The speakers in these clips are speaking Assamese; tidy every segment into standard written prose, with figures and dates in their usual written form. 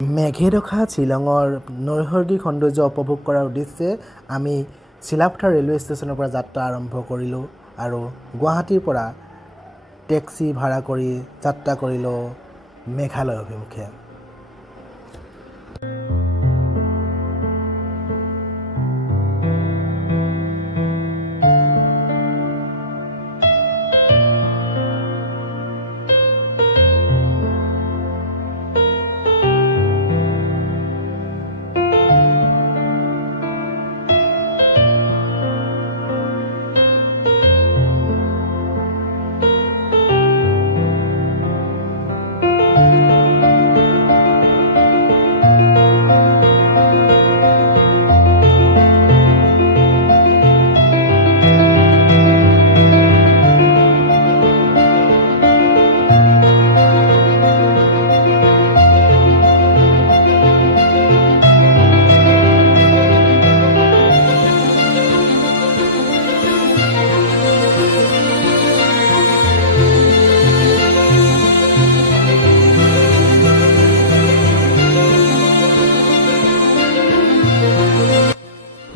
মেঘে ঢকা শ্বিলঙৰ নৈসৰ্গিক সৌন্দৰ্য উপভোগ কৰাৰ উদ্দেশ্যে আমি চিলাপথাৰ ৰেলৱে ষ্টেচনৰ পৰা যাত্ৰা আৰম্ভ কৰিলোঁ আৰু গুৱাহাটীৰ পৰা টেক্সি ভাড়া কৰি যাত্ৰা কৰিলোঁ মেঘালয় অভিমুখে।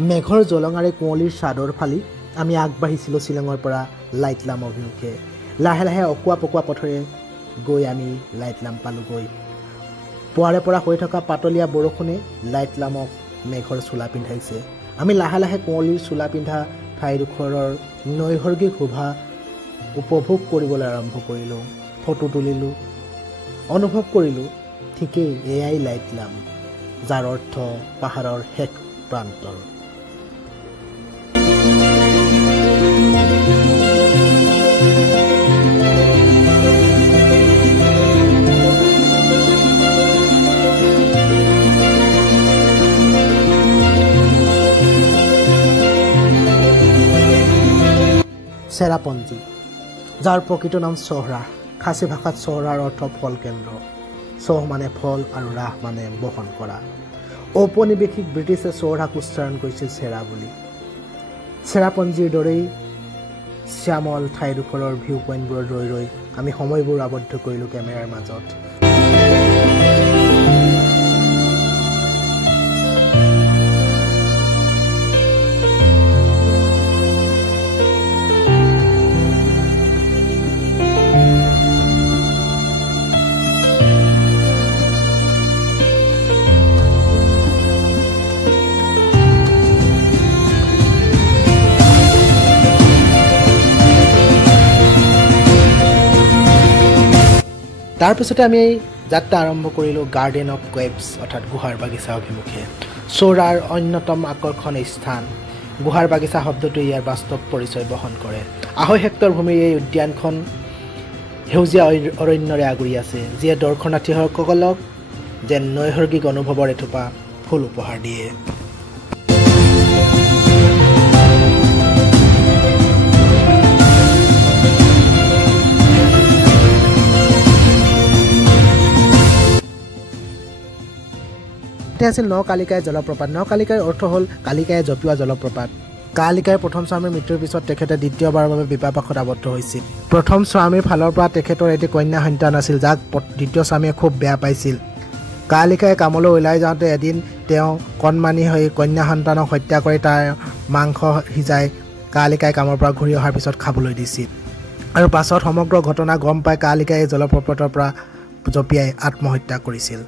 মেঘৰ জলঙাৰে কুঁৱলীৰ চাদৰ ফালি আমি আগবাঢ়িছিলোঁ শ্বিলঙৰ পৰা লাইটলাম অভিমুখে। লাহে লাহে অকোৱা পকোৱা পথেৰে গৈ আমি লাইটলাম পালোঁগৈ। পুৱাৰে পৰা হৈ থকা পাতলীয়া বৰষুণে লাইটলামক মেঘৰ চোলা পিন্ধাইছে। আমি লাহে লাহে কুঁৱলীৰ চোলা পিন্ধা ঠাইডোখৰৰ নৈসৰ্গিক শোভা উপভোগ কৰিবলৈ আৰম্ভ কৰিলোঁ। ফটো তুলিলোঁ, অনুভৱ কৰিলোঁ, ঠিকেই এয়াই লাইটলাম, যাৰ অৰ্থ পাহাৰৰ শেষ প্ৰান্তৰ। চেৰাপুঞ্জী, যাৰ প্ৰকৃত নাম চহৰা। খাচী ভাষাত চহৰাৰ অৰ্থ ফল কেন্দ্ৰ। চহ মানে ফল আৰু ৰাহ মানে বহন কৰা। ঔপনিৱেশিক ব্ৰিটিছে চহৰাক উচ্চাৰণ কৰিছিল চেৰা বুলি। চেৰাপুঞ্জীৰ দৰেই শ্যামল ঠাইডোখৰৰ ভিউ পইণ্টবোৰত ৰৈ ৰৈ আমি সময়বোৰ আবদ্ধ কৰিলোঁ কেমেৰাৰ মাজত। তাৰপিছতে আমি যাত্ৰা আৰম্ভ কৰিলোঁ গাৰ্ডেন অফ কেভছ অৰ্থাৎ গুহাৰ বাগিচা অভিমুখে। চহৰাৰ অন্যতম আকৰ্ষণীয় স্থান। গুহাৰ বাগিচা শব্দটোৱে ইয়াৰ বাস্তৱ পৰিচয় বহন কৰে। 2.5 হেক্টৰ ভূমিৰ এই উদ্যানখন সেউজীয়া অৰণ্যৰে আগুৰি আছে, যিয়ে দৰ্শনাৰ্থীসকলক যেন নৈসৰ্গিক অনুভৱৰ এথোপা ফুল উপহাৰ দিয়ে। এতিয়া আছিল নকালিকাই জলপ্ৰপাত। নকালিকাইৰ অৰ্থ হ'ল কালিকাই জপিওৱা জলপ্ৰপাত। কালিকাইৰ প্ৰথম স্বামীৰ মৃত্যুৰ পিছত তেখেতে দ্বিতীয়বাৰৰ বাবে বিবাহপাশত আবদ্ধ হৈছিল। প্ৰথম স্বামীৰ ফালৰ পৰা তেখেতৰ এটি কন্যা সন্তান আছিল, যাক দ্বিতীয় স্বামীয়ে খুব বেয়া পাইছিল। কালিকাই কামলৈ ওলাই যাওঁতে এদিন তেওঁ কণমানি হৈ কন্যা সন্তানক হত্যা কৰি তাৰ মাংস সিজাই কালিকাই কামৰ পৰা ঘূৰি অহাৰ পিছত খাবলৈ দিছিল। আৰু পাছত সমগ্ৰ ঘটনা গম পাই কালিকাই জলপ্ৰপাতৰ পৰা জঁপিয়াই আত্মহত্যা কৰিছিল।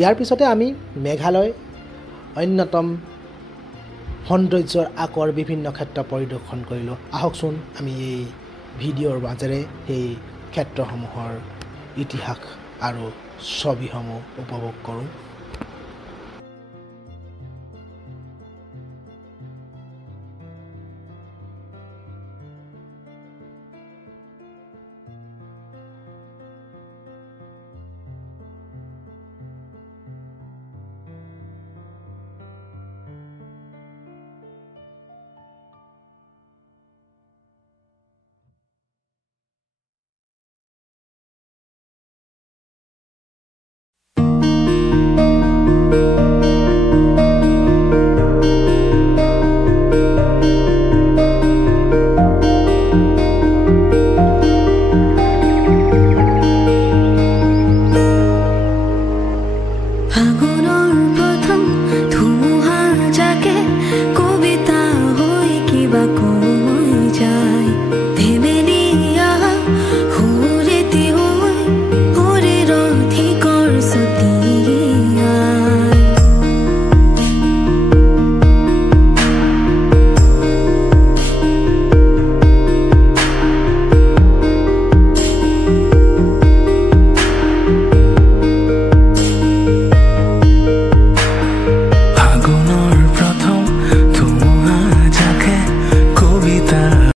ইয়াৰ পিছতে আমি মেঘালয় অন্যতম সৌন্দৰ্যৰ আকৰ বিভিন্ন ক্ষেত্ৰ পৰিদৰ্শন কৰিলোঁ। আহকচোন আমি এই ভিডিঅ'ৰ মাজেৰে সেই ক্ষেত্ৰসমূহৰ ইতিহাস আৰু ছবিসমূহ উপভোগ কৰোঁ।